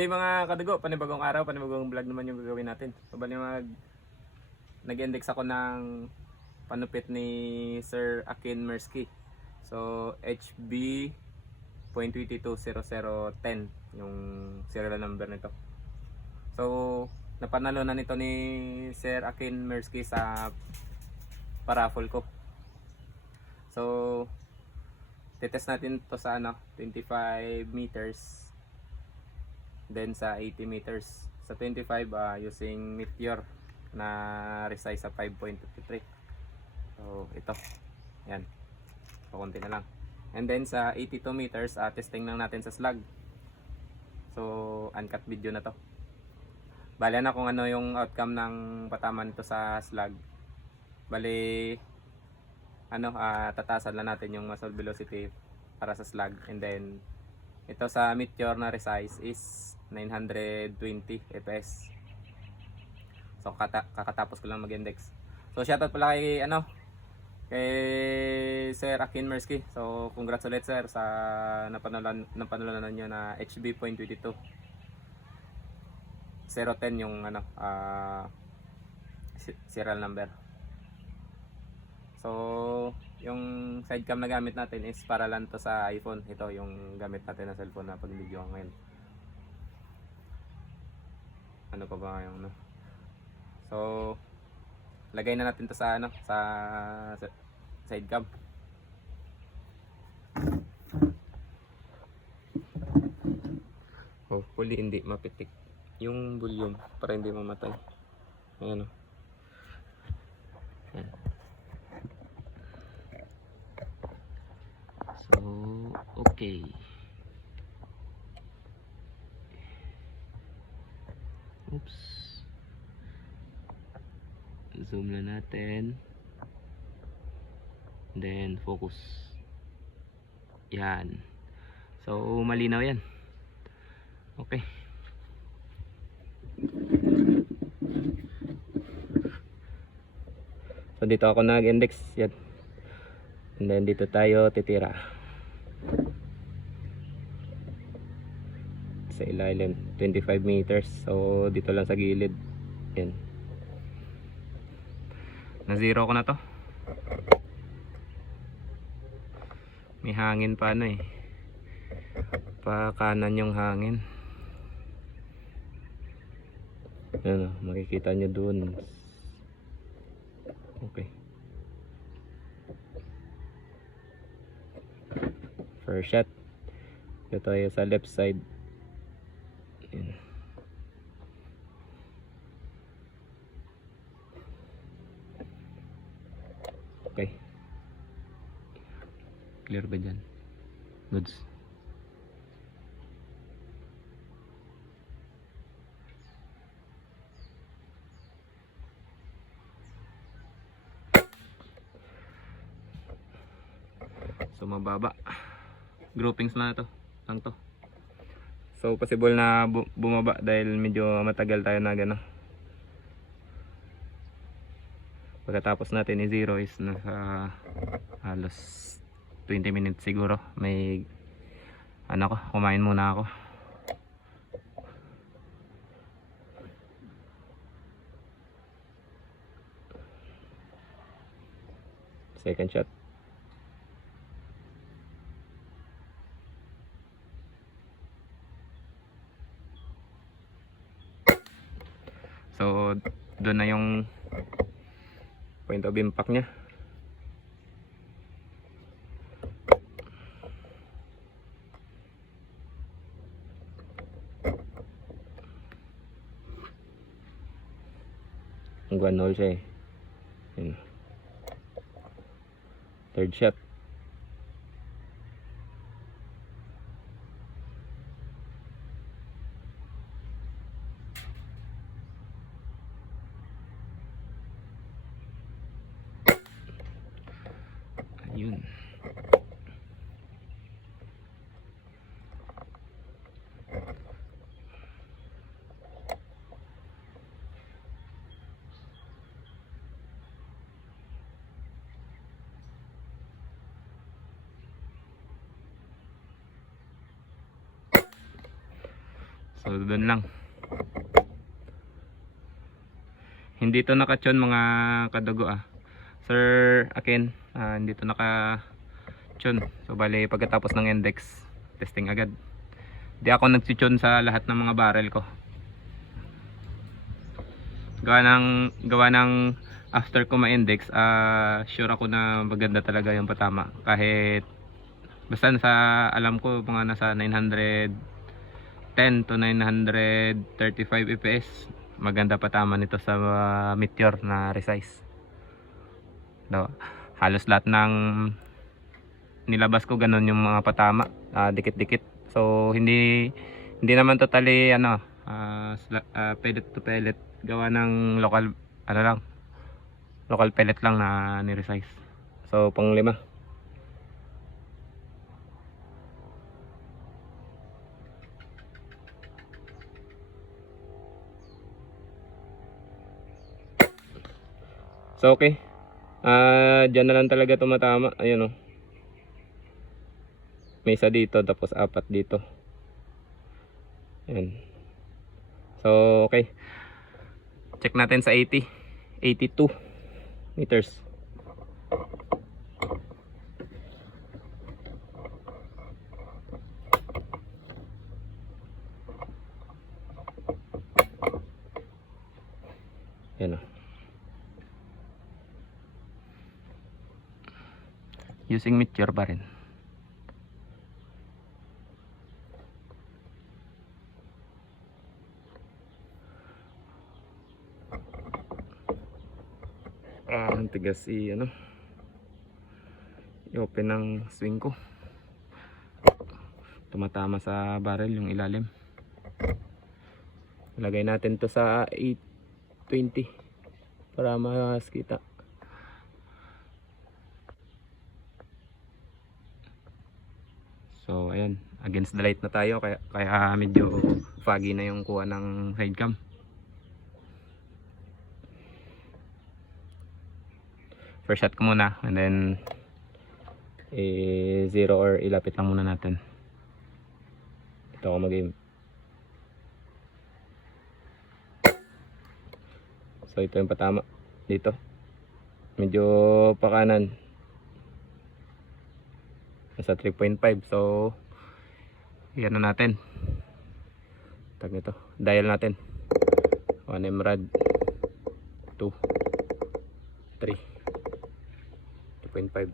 Good day mga kadugo, panibagong araw, panibagong vlog naman yung gagawin natin. So bali nag-index ako ng panupit ni Sir Akin Mirsky. So HB.220010 yung serial number nito. So napanalo na nito ni Sir Akin Mirsky sa paraffle ko. So titest natin to sa 25 meters. Then sa 80 meters. Sa 25 using Meteor na resize sa 5.53. So ito. Yan. Pakunti na lang. And then sa 82 meters testing lang natin sa slug. So uncut video na to. Bali na kung ano yung outcome ng patama nito sa slug. Bali tatasan lang natin yung muzzle velocity para sa slug. And then ito sa Meteor na resize is 920 fps. So kakatapos ko lang mag-index. So shoutout pala kay Sir Akin Mirsky. So congrats ulit sir sa napanalunan niyo na HB.22 010 yung serial number. So yung sidecam na gamit natin is para lang to sa iPhone. Ito yung gamit natin na cellphone na pag video ngayon. Ano pa ba yung So lagay na natin to sa sa sidecam. Hopefully hindi mapitik yung volume para hindi mamatay. Ayan Ayan. So okay. Oops. Zoom na natin. Then focus. Yan. So malinaw yan. Okay. So dito ako nag-index yan. And then dito tayo titira. Sa ilalim 25 meters. So dito lang sa gilid. Yan. Na zero ko na to. May hangin pa pa kanan yung hangin. Yan makikita nyo dun. Okay. First shot. Dito tayo sa left side. Yan. Okay. Clear ba dyan? Goods. So mababa. Groupings na to. Lang to. So possible na bumaba dahil medyo matagal tayo na pagkatapos natin i-zero is nasa halos 20 minutes siguro. May kumain muna ako. Second shot. So doon na yung point of impact nya. Ang guanol siya Yun. Third shot. Ayun. So So doon lang. Hindi to naka-tune mga kadugo Sir Akin, hindi to naka-tune. So bali pagkatapos ng index, testing agad. Di ako nag-tune sa lahat ng mga barrel ko. Gawa ng after ko ma-index, sure ako na maganda talaga yung patama. Kahit basta sa alam ko mga nasa 910 to 935 fps, maganda patama nito sa Meteor na resize. Halos lahat ng nilabas ko ganun yung mga patama, dikit-dikit. So hindi naman totally pellet to pellet, gawa ng local local pellet lang na ni-resize. So pang 5. So okay. Diyan na lang talaga tumatama. Ayun oh. May isa dito tapos 4 dito. Ayan. So okay. Check natin sa 82 meters. Ayan oh. Using Meteor pa rin. Ang tigas i-open ng swing ko. Tumatama sa barrel yung ilalim. Lagay natin to sa 820 para mas kita. So ayan, against the light na tayo, kaya medyo foggy na yung kuha ng side cam. First shot ko muna and then zero or ilapit lang muna natin. Ito ako mag-aim. So ito yung patama dito. Medyo pakanan. Nasa 3.5. So yan na natin. Tag nito. Dial natin. 1 Emerald 2 3 2.5.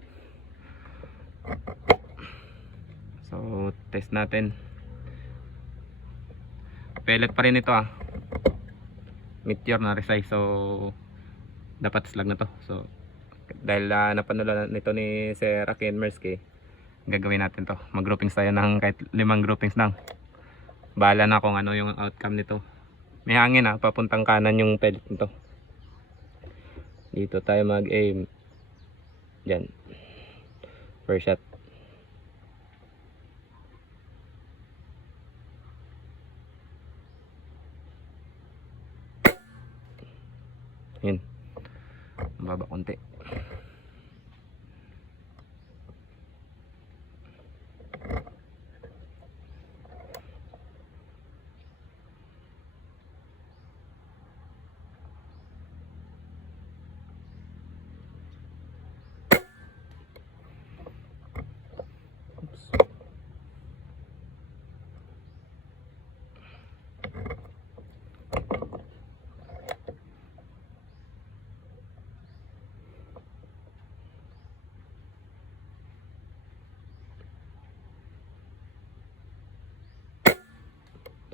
So test natin. Pellet pa rin ito Meteor na resize, so dapat slag na to. So dahil napanula nito ni Sir Akin Mersky, gagawin natin to. Mag-groupings tayo ng kahit 5 groupings lang. Bahala na kung ano yung outcome nito. May hangin papuntang kanan yung pellet nito. Dito tayo mag-aim. Diyan. First shot. Yan. Baba konti.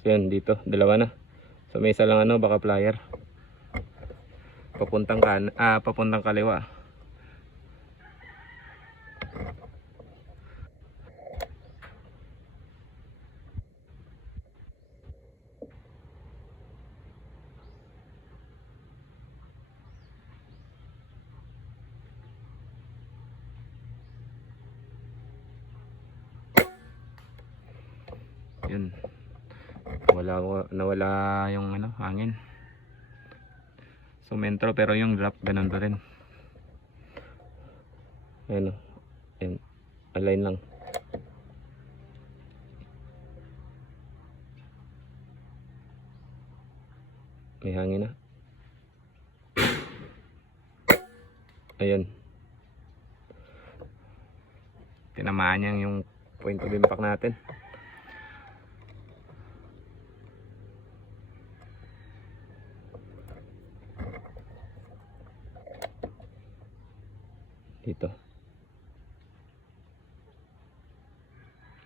So yan, dito dalawa na. So may isa lang baka plier. Papuntang kaliwa. Yun. Nawala yung hangin. Sumentro pero yung drop ganun pa rin. Ayan Ayan. Align lang. May hangin na. Ayun. Tinamaan niya yung point of impact natin. Dito.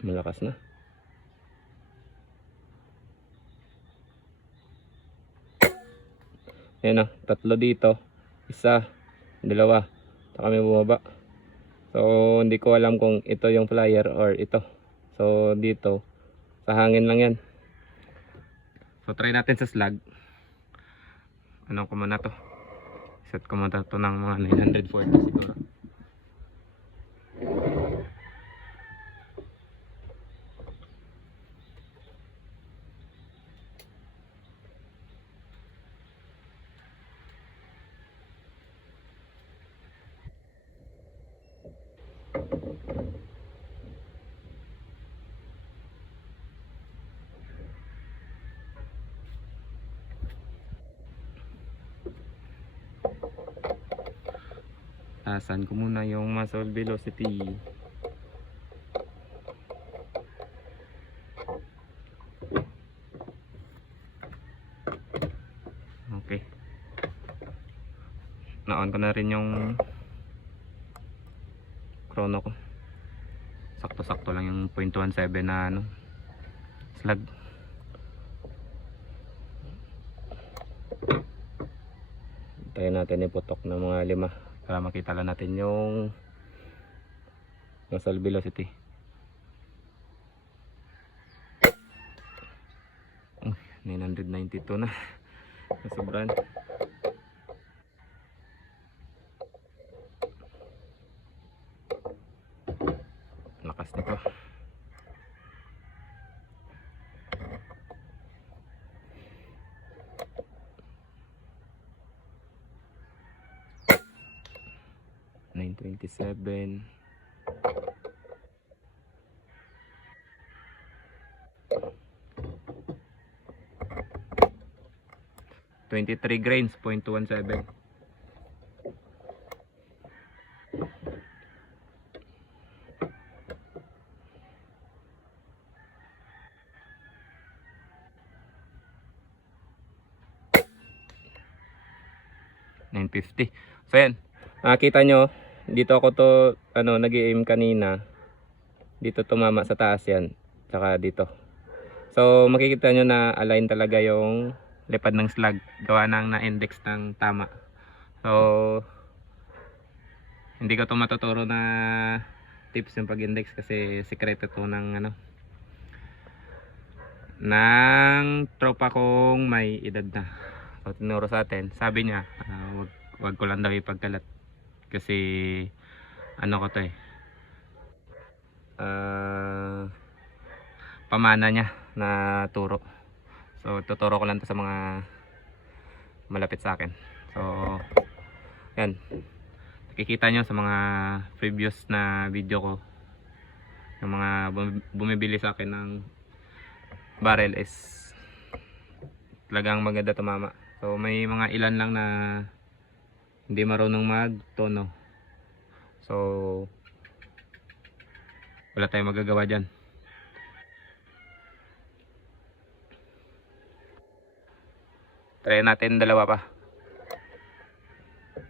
Malakas na. Ayan na, tatlo dito. Isa, dalawa. Saka may bumaba. So, hindi ko alam kung ito yung flyer or ito. So, dito. Sa hangin lang yan. So, try natin sa slug. Ano ko muna to? Set ko muna to ng mga 940 siguro. Tasan ko muna yung muzzle velocity. Okay. Na-on ko na rin yung chrono ko. Sakto-sakto lang yung 0.17 na ano, slug. Tayo natin iputok ng mga 5 para makita lang natin yung muzzle velocity. 992 na. Sobrang lakas nito. $927. 23 grains, 0.17. $950. So yan, nakita nyo dito ako to nag-aim kanina. Dito tumama sa taas yan, tsaka dito. So makikita nyo na align talaga yung lipad ng slug, gawa ng na-index ng tama. So hindi ko to matuturo na tips yung pag-index kasi sekreto to ng ng tropa kong may edad na. So tinuro sa atin, sabi niya wag ko lang daw ipagkalat kasi ko to pamana niya na turo. So tuturo ko lang to sa mga malapit sa akin. So yan, nakikita nyo sa mga previous na video ko, yung mga bumibili sa akin ng barrel is talagang maganda tumama. So may mga ilan lang na hindi marunong magtono. So wala tayong magagawa dyan. Try natin dalawa pa.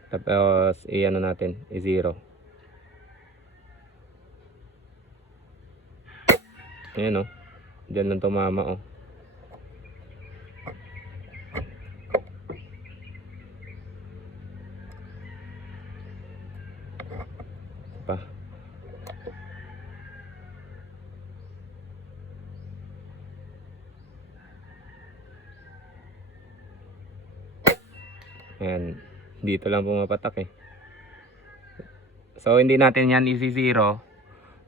Tapos natin, i-0. Ayan o. Diyan lang tumama o. Pa. Ayan, dito lang pumapatak So hindi natin yan isi-0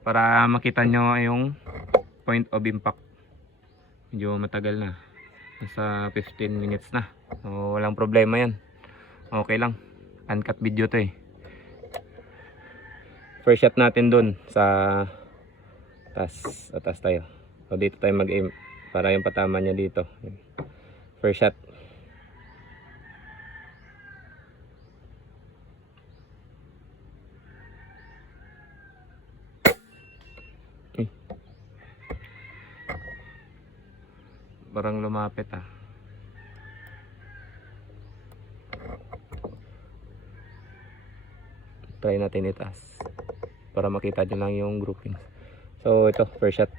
para makita nyo yung point of impact. Medyo matagal na, nasa 15 minutes na. So walang problema yan, okay lang. Uncut video to First shot natin dun sa taas tayo. So dito tayo mag-aim para yung patama niya dito. First shot. parang lumapit ah. Try natin itaas para makita nyo lang yung groupings. So ito, first shot.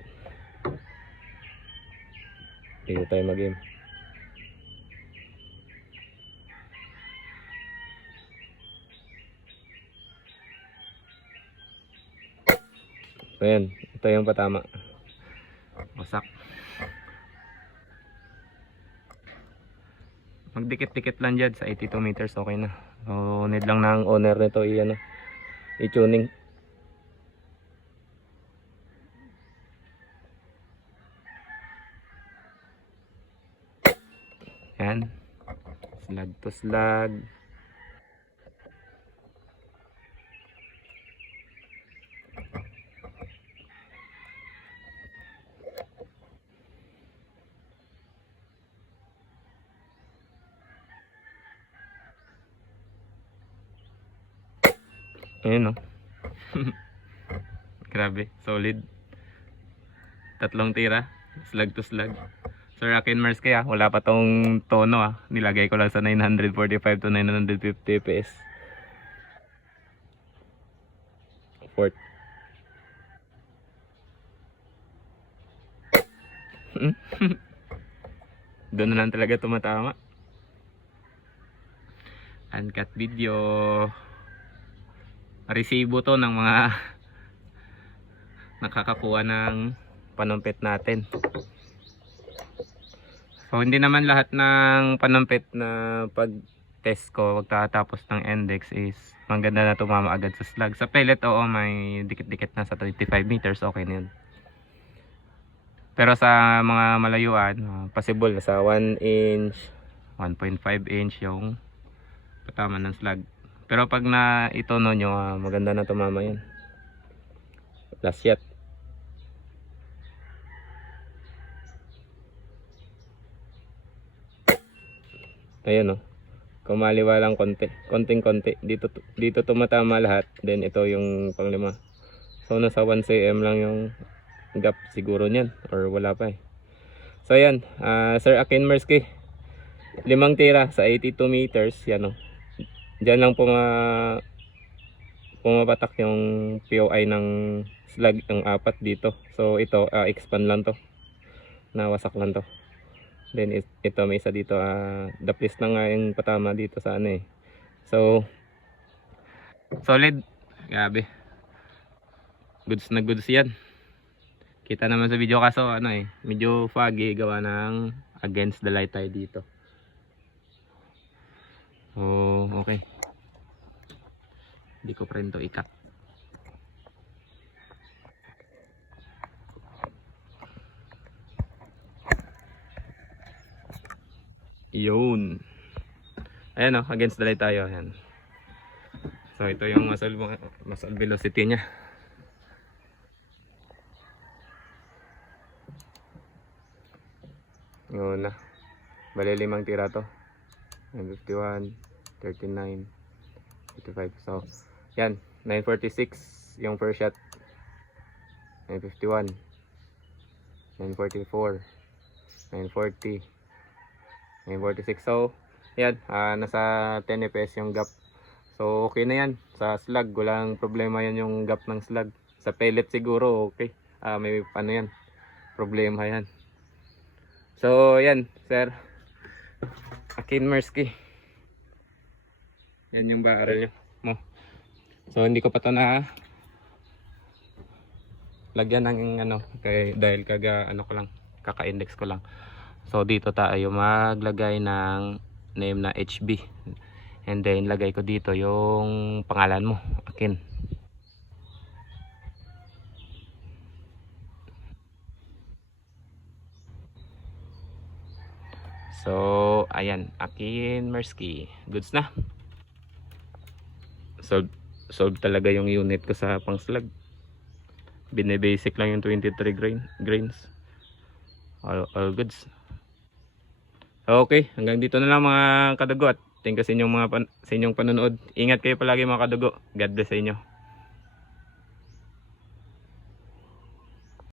Dito tayo mag-aim. So yan, ito yung patama. Wasak. Magdikit-dikit lang dyan sa 82 meters, okay na. So need lang ng owner nito i-tuning. Yan. Slag to slag. Ayun, no. Grabe, solid. 3 tira, slag to slag. Sir Akin Mars kaya wala pa tong tono ah. Nilagay ko lang sa 945 to 950 fps. Fourth. Doon na lang talaga tumatama. Uncut video. Resibo to ng mga nakakakuha ng panumpit natin. So hindi naman lahat ng panumpit na pag test ko pagkatapos ng index is maganda na tumama agad sa slag. Sa pellet oo, may dikit-dikit na sa 25 meters, okay na yun. Pero sa mga malayuan, possible na sa 1 inch, 1.5 inch yung patama ng slag. Pero pag na itono nyo, maganda na tumama yan. Last shot. Ayan o. Kumaliwa lang konti. Konting-konti. Dito tumatama lahat. Then ito yung panglima. So nasa 1 cm lang yung gap siguro niyan. Or wala pa eh. So ayan. Sir Akin Mersky. 5 tira sa 82 meters. Yan o. Diyan lang pumapatak yung POI ng slag ng 4 dito. So ito expand lang to. Nawasak lang to. Then ito may isa dito, daplis na nga yung patama dito sa ano eh. So solid. Grabe. Goods na goods yan. Kita naman sa video kaso ano eh, medyo foggy gawa ng against the light tayo dito. Oh, okay. Hindi ko pa rin to ikat. Yun. Ayan o, against the light tayo. Ayan. So ito yung muscle velocity nya. Yun na. Bali 5 tira to. 51, 39, 55. So yan, 946 yung first shot. 951, 944, 940, 946. So yan, nasa 10 fps yung gap. So okay na yan. Sa slag walang problema yan yung gap ng slag. Sa pellet siguro okay, may ano yan, problema yan. So yan Sir Akin Mersky, yan yung barrel nyo mo. So hindi ko pa to na lagyan ng ano dahil ano ko lang, kaka-index ko lang. So dito tayo maglagay ng name na HB, and then lagay ko dito yung pangalan mo, Akin. So ayan, Akin Mersky, goods na. Solve talaga yung unit ko sa pang slag. Bine-basic lang yung 23 grains. All goods. Okay, hanggang dito na lang mga kadugo, at thank you sa inyong panonood. Ingat kayo palagi mga kadugo. God bless sa inyo.